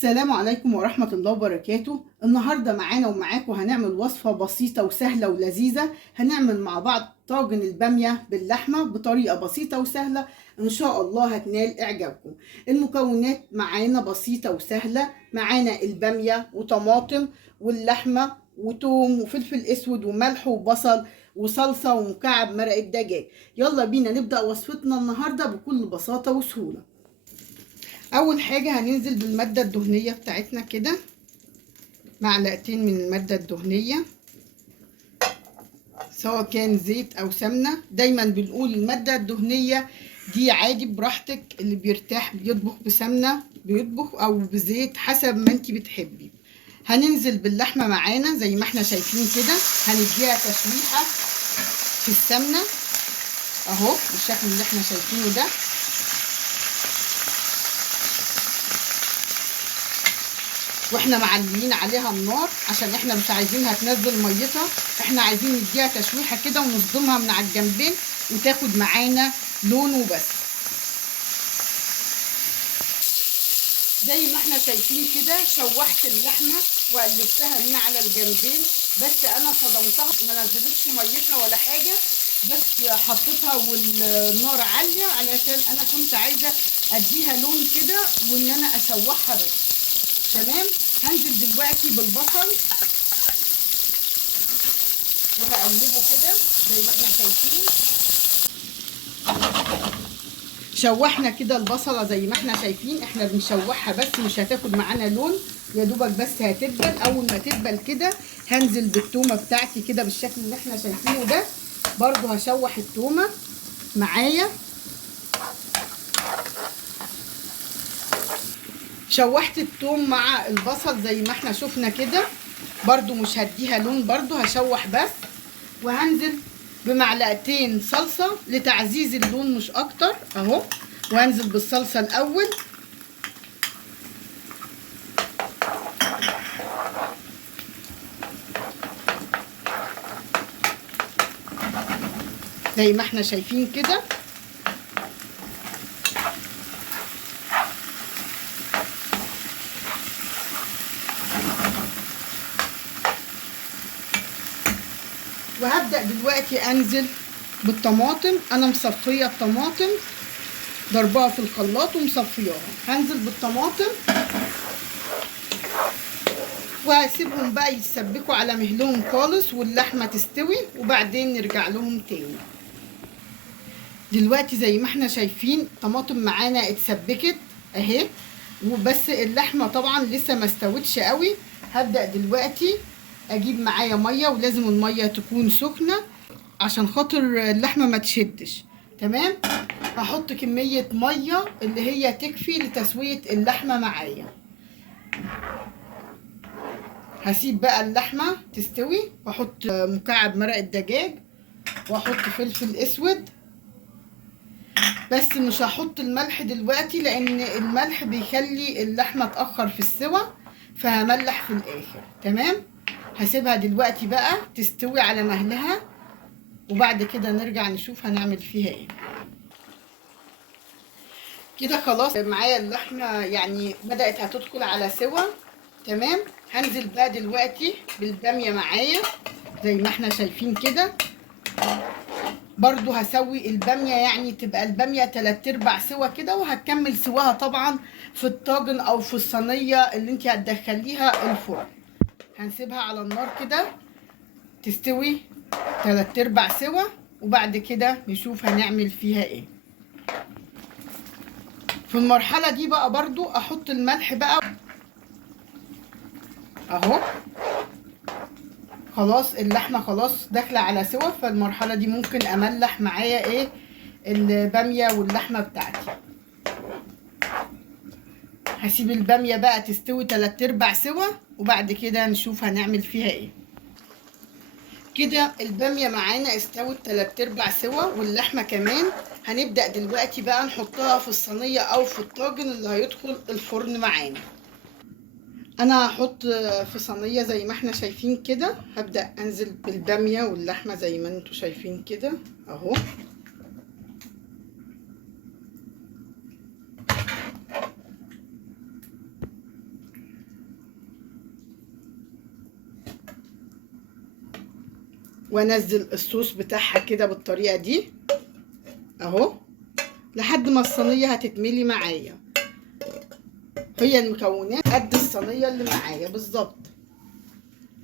السلام عليكم ورحمة الله وبركاته. النهاردة معانا ومعاكم هنعمل وصفة بسيطة وسهلة ولذيذة. هنعمل مع بعض طاجن البامية باللحمة بطريقة بسيطة وسهلة، إن شاء الله هتنال إعجابكم. المكونات معانا بسيطة وسهلة، معانا البامية وطماطم واللحمة وتوم وفلفل أسود وملح وبصل وصلصة ومكعب مرقة دجاج. يلا بينا نبدأ وصفتنا النهاردة بكل بساطة وسهولة. اول حاجه هننزل بالماده الدهنيه بتاعتنا كده، معلقتين من الماده الدهنيه سواء كان زيت او سمنه. دايما بنقول الماده الدهنيه دي عادي براحتك، اللي بيرتاح بيطبخ بسمنه بيطبخ او بزيت حسب ما انت بتحبي. هننزل باللحمه معانا زي ما احنا شايفين كده، هنديها تشويحه في السمنه اهو بالشكل اللي احنا شايفينه ده. واحنا معليين عليها النار عشان احنا مش عايزينها تنزل ميتها، احنا عايزين نديها تشويحه كده ونصدمها من على الجنبين وتاخد معانا لون وبس. زي ما احنا شايفين كده شوحت اللحمه وقلبتها من على الجنبين، بس انا صدمتها ما نزلتش ميتها ولا حاجه، بس حطيتها والنار عاليه علشان انا كنت عايزه اديها لون كده وان انا اشوحها بس. تمام. هنزل دلوقتي بالبصل وهقلبه كده زي ما احنا شايفين. شوحنا كده البصله زي ما احنا شايفين، احنا بنشوحها بس مش هتاخد معانا لون، يا دوبك بس هتدبل. اول ما تدبل كده هنزل بالتومه بتاعتي كده بالشكل اللي احنا شايفينه ده، برضو هشوح التومه معايا. شوحت التوم مع البصل زي ما احنا شفنا كده، برضو مش هديها لون، برضو هشوح بس. وهنزل بمعلقتين صلصة لتعزيز اللون مش اكتر اهو، وهنزل بالصلصة الاول. زي ما احنا شايفين كده. وهبدأ دلوقتي انزل بالطماطم. انا مصفية الطماطم، ضربها في الخلاط ومصفياها. هنزل بالطماطم وهسيبهم بقى يتسبكوا على مهلهم خالص واللحمة تستوي وبعدين نرجع لهم تاني. دلوقتي زي ما احنا شايفين الطماطم معانا اتسبكت اهي، وبس اللحمة طبعا لسه ما استوتش قوي. هبدأ دلوقتي اجيب معايا مية، ولازم المية تكون سخنة عشان خاطر اللحمة ما تشدش. تمام. هحط كمية مية اللي هي تكفي لتسوية اللحمة معايا. هسيب بقى اللحمة تستوي واحط مكعب مرقة دجاج واحط فلفل اسود، بس مش هحط الملح دلوقتي لان الملح بيخلي اللحمة تأخر في السوى، فهملح في الاخر. تمام. هسيبها دلوقتي بقى تستوي على مهلها وبعد كده نرجع نشوف هنعمل فيها ايه. كده خلاص معايا اللحمة يعني بدأت هتدخل على سوا. تمام. هنزل بقى دلوقتي بالبامية معايا زي ما احنا شايفين كده. برضو هسوي البامية يعني تبقى البامية 3/4 سوا كده، وهتكمل سواها طبعا في الطاجن او في الصينية اللي انت هتدخليها الفرن. هنسيبها على النار كده تستوي 3/4 سوا وبعد كده نشوف هنعمل فيها ايه. في المرحلة دي بقى برضو احط الملح بقى اهو. خلاص اللحمة خلاص داخلة على سوا، فالمرحلة دي ممكن املح معايا ايه البامية واللحمة بتاعتي. هسيب البامية بقى تستوي 3/4 سوا وبعد كده نشوف هنعمل فيها ايه. كده البامية معانا استوت 3/4 سوا واللحمة كمان. هنبدأ دلوقتي بقى نحطها في الصينية او في الطاجن اللي هيدخل الفرن معانا. انا هحط في صينيه زي ما احنا شايفين كده. هبدا انزل بالباميه واللحمه زي ما انتوا شايفين كده اهو. وانزل الصوص بتاعها كده بالطريقه دي اهو لحد ما الصينيه هتتملي معايا. هي المكونات قد الصينيه اللي معايا بالظبط.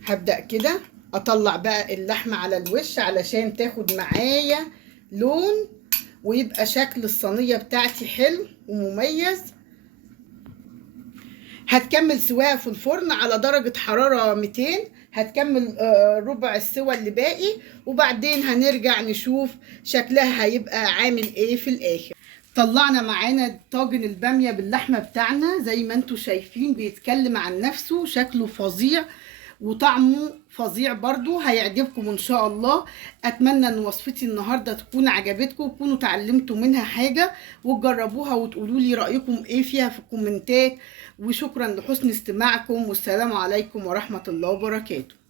هبدأ كده اطلع بقى اللحمه على الوش علشان تاخد معايا لون ويبقى شكل الصينيه بتاعتي حلو ومميز. هتكمل سواها في الفرن على درجة حرارة 200. هتكمل ربع السوا اللي باقي، وبعدين هنرجع نشوف شكلها هيبقى عامل ايه في الاخر. طلعنا معانا طاجن البامية باللحمة بتاعنا زي ما انتوا شايفين، بيتكلم عن نفسه، شكله فظيع وطعمه فظيع برضو، هيعجبكم ان شاء الله. اتمنى ان وصفتي النهارده تكون عجبتكم وتكونوا اتعلمتوا منها حاجه، وتجربوها وتقولوا لي رايكم ايه فيها في الكومنتات. وشكرا لحسن استماعكم، والسلام عليكم ورحمه الله وبركاته.